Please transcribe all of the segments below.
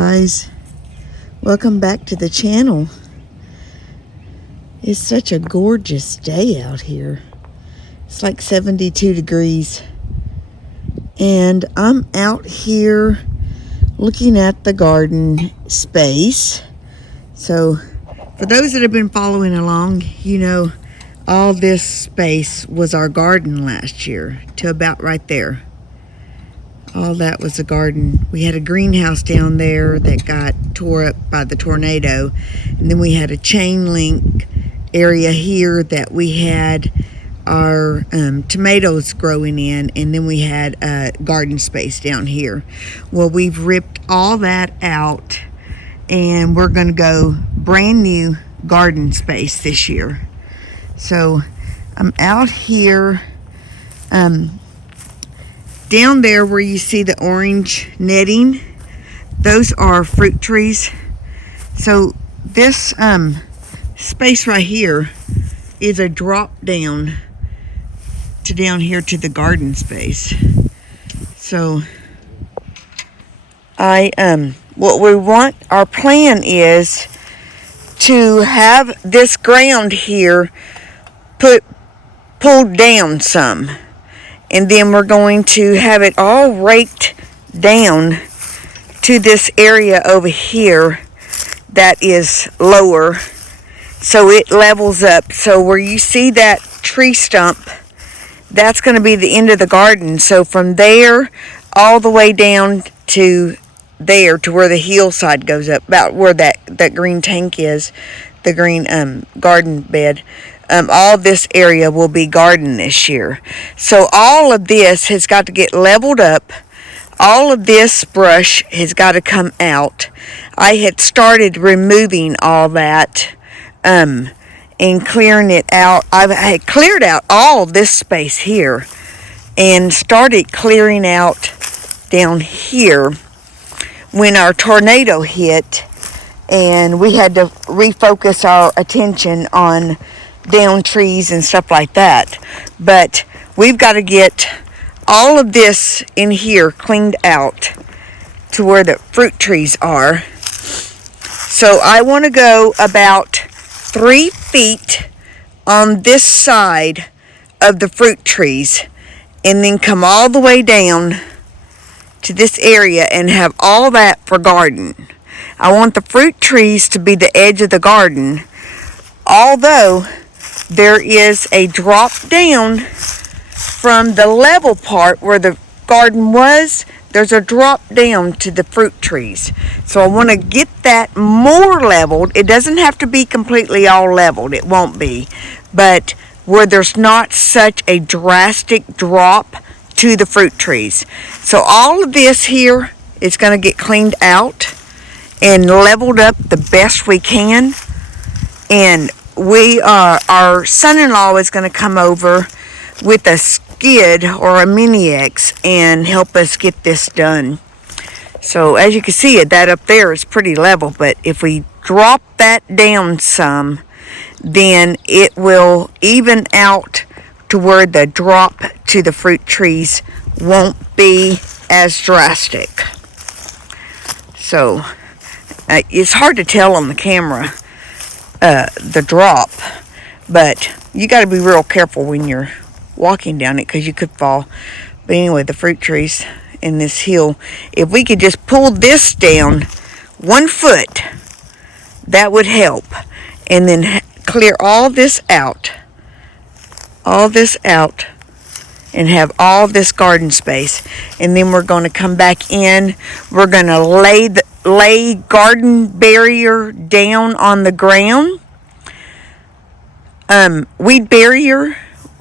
guys, welcome back to the channel. It's such a gorgeous day out here. It's like 72 degrees and I'm out here looking at the garden space. So for those that have been following along, you know all this space was our garden last year to about right there. All that was a garden. We had a greenhouse down there that got tore up by the tornado. And then we had a chain link area here that we had our tomatoes growing in. And then we had a garden space down here. Well, we've ripped all that out and we're going to go brand new garden space this year. So I'm out here down there where you see the orange netting, those are fruit trees. So this space right here is a drop down to down here to the garden space. So what we want, our plan is to have this ground here pulled down some. And then we're going to have it all raked down to this area over here that is lower. So it levels up. So where you see that tree stump, that's going to be the end of the garden. So from there all the way down to there to where the hillside goes up, about where that green tank is, the green garden bed. All this area will be garden this year. So all of this has got to get leveled up. All of this brush has got to come out. I had started removing all that and clearing it out. I had cleared out all this space here and started clearing out down here when our tornado hit, and we had to refocus our attention on down trees and stuff like that. But we've got to get all of this in here cleaned out to where the fruit trees are. So I want to go about 3 feet on this side of the fruit trees and then come all the way down to this area and have all that for garden. I want the fruit trees to be the edge of the garden, although there is a drop down from the level part where the garden was. There's a drop down to the fruit trees. So I want to get that more leveled. It doesn't have to be completely all leveled. It won't be. But where there's not such a drastic drop to the fruit trees. So all of this here is going to get cleaned out and leveled up the best we can. And our son-in-law is going to come over with a skid or a mini X and help us get this done. So as you can see, that up there is pretty level, but if we drop that down some, then it will even out to where the drop to the fruit trees won't be as drastic. So it's hard to tell on the camera the drop, but you got to be real careful when you're walking down it because you could fall. But anyway, the fruit trees in this hill, if we could just pull this down 1 foot, that would help. And then clear all this out and have all this garden space. And then we're going to come back in. We're going to lay garden barrier down on the ground, weed barrier,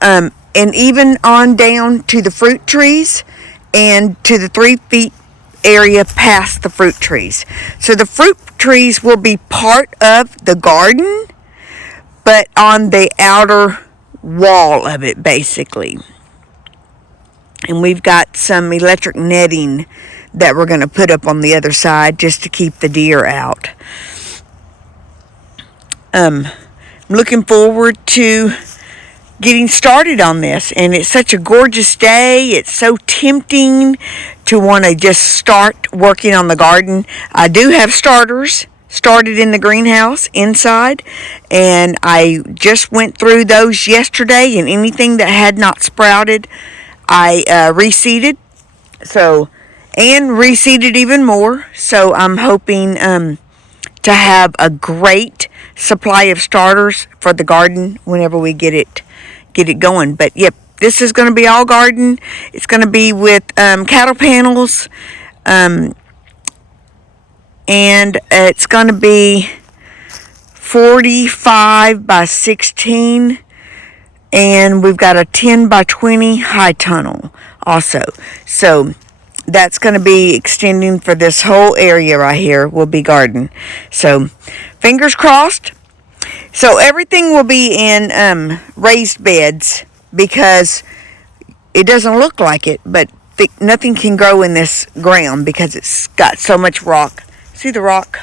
and even on down to the fruit trees and to the 3 feet area past the fruit trees. So the fruit trees will be part of the garden, but on the outer wall of it basically. And we've got some electric netting that we're going to put up on the other side just to keep the deer out. I'm looking forward to getting started on this, and it's such a gorgeous day. It's so tempting to want to just start working on the garden. I do have starters started in the greenhouse inside, and I just went through those yesterday, and anything that had not sprouted I reseeded, and reseeded even more. So I'm hoping to have a great supply of starters for the garden whenever we get it going. But yep, this is going to be all garden. It's going to be with cattle panels, and it's going to be 45 by 16, and we've got a 10 by 20 high tunnel also. So that's going to be extending for this whole area right here will be garden. So fingers crossed. So everything will be in raised beds, because it doesn't look like it, but nothing can grow in this ground because it's got so much rock. See the rock?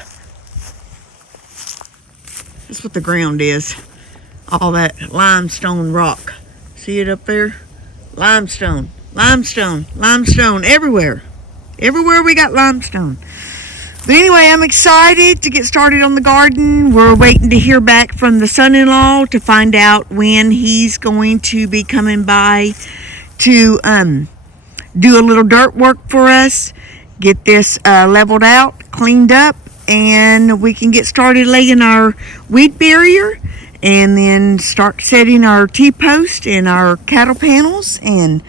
That's what the ground is. All that limestone rock. See it up there? Limestone, limestone, limestone everywhere. Everywhere we got limestone. But anyway, I'm excited to get started on the garden. We're waiting to hear back from the son-in-law to find out when he's going to be coming by to do a little dirt work for us, get this leveled out, cleaned up, and we can get started laying our weed barrier, and then start setting our T-post and our cattle panels, and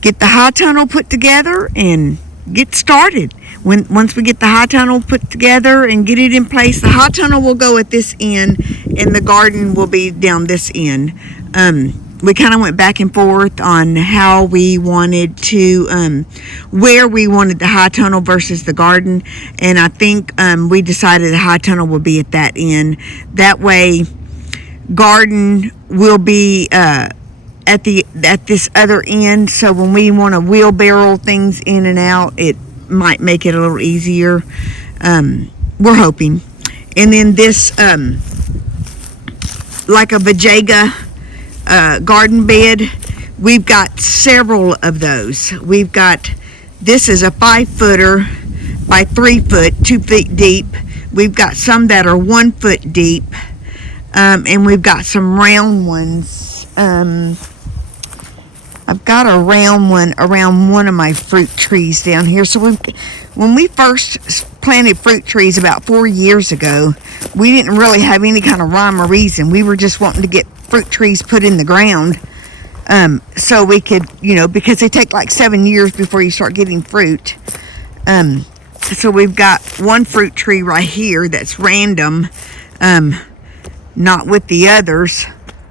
get the high tunnel put together and get started. Once we get the high tunnel put together and get it in place, the high tunnel will go at this end and the garden will be down this end. We kind of went back and forth on how we wanted to, where we wanted the high tunnel versus the garden, and I think we decided the high tunnel will be at that end. That way, garden will be at this other end, so when we want to wheelbarrow things in and out, it might make it a little easier. We're hoping. And then this like a vajayga garden bed, we've got several of those. We've got, this is a 5-footer by 3 foot, 2 feet deep. We've got some that are 1 foot deep, and we've got some round ones. I've got a round one around one of my fruit trees down here. So when we first planted fruit trees about 4 years ago, we didn't really have any kind of rhyme or reason. We were just wanting to get fruit trees put in the ground, so we could, because they take like 7 years before you start getting fruit. So we've got one fruit tree right here that's random, not with the others,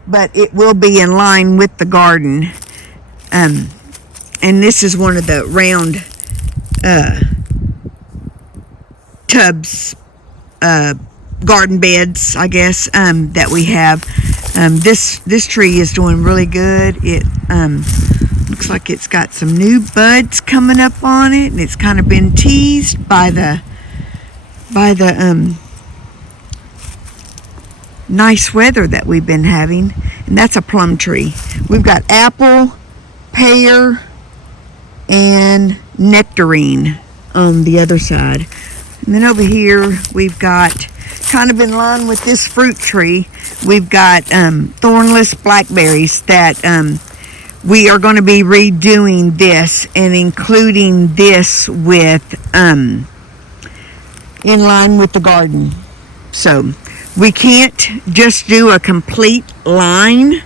but it will be in line with the garden. And this is one of the round tubs, garden beds, I guess, that we have. This tree is doing really good. It looks like it's got some new buds coming up on it, and it's kind of been teased by the nice weather that we've been having. And that's a plum tree. We've got apple, pear, and nectarine on the other side. And then over here we've got, kind of in line with this fruit tree, we've got thornless blackberries that we are going to be redoing this and including this with in line with the garden. So we can't just do a complete line,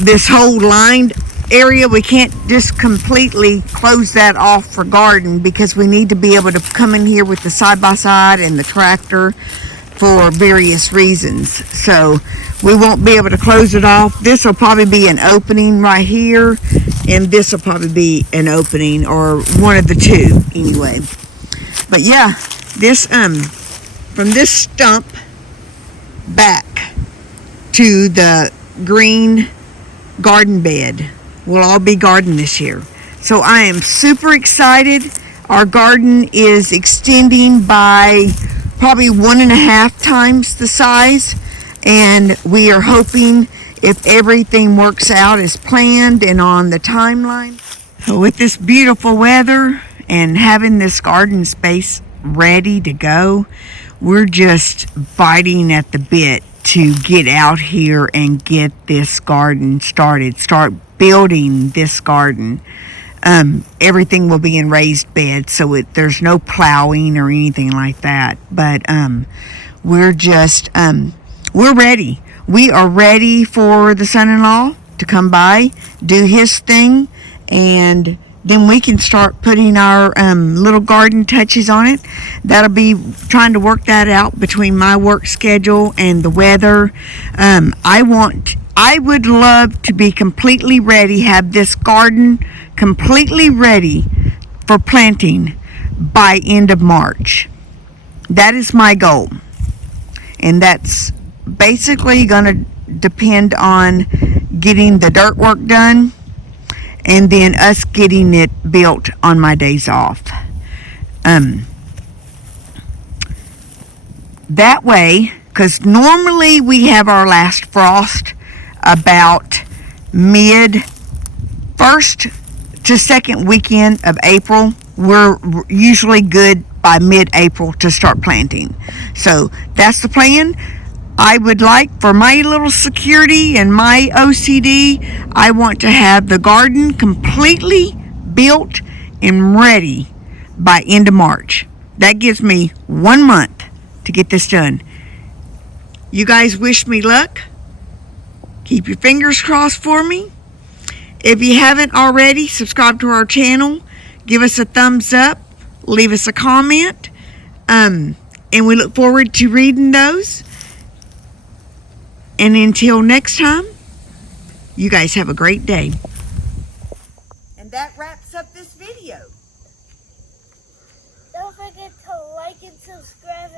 this whole lined area. We can't just completely close that off for garden, because we need to be able to come in here with the side-by-side and the tractor for various reasons. So we won't be able to close it off. This will probably be an opening right here, and this will probably be an opening, or one of the two anyway. But yeah, this from this stump back to the green garden bed will all be garden this year. So I am super excited. Our garden is extending by probably 1.5 times the size, and we are hoping, if everything works out as planned and on the timeline, So with this beautiful weather and having this garden space ready to go, we're just biting at the bit to get out here and get this garden started, start building this garden. Everything will be in raised beds, so there's no plowing or anything like that. But we're just, we're ready. We are ready for the son-in-law to come by, do his thing, and then we can start putting our little garden touches on it. That'll be trying to work that out between my work schedule and the weather. I would love to be completely ready, have this garden completely ready for planting by end of March. That is my goal. And that's basically going to depend on getting the dirt work done and then us getting it built on my days off. That way, because normally we have our last frost about first to second weekend of April. We're usually good by mid-April to start planting. So that's the plan. I would like, for my little security and my OCD, I want to have the garden completely built and ready by end of March. That gives me 1 month to get this done. You guys wish me luck. Keep your fingers crossed for me. If you haven't already, subscribe to our channel. Give us a thumbs up. Leave us a comment. And we look forward to reading those. And until next time, you guys have a great day. And that wraps up this video. Don't forget to like and subscribe.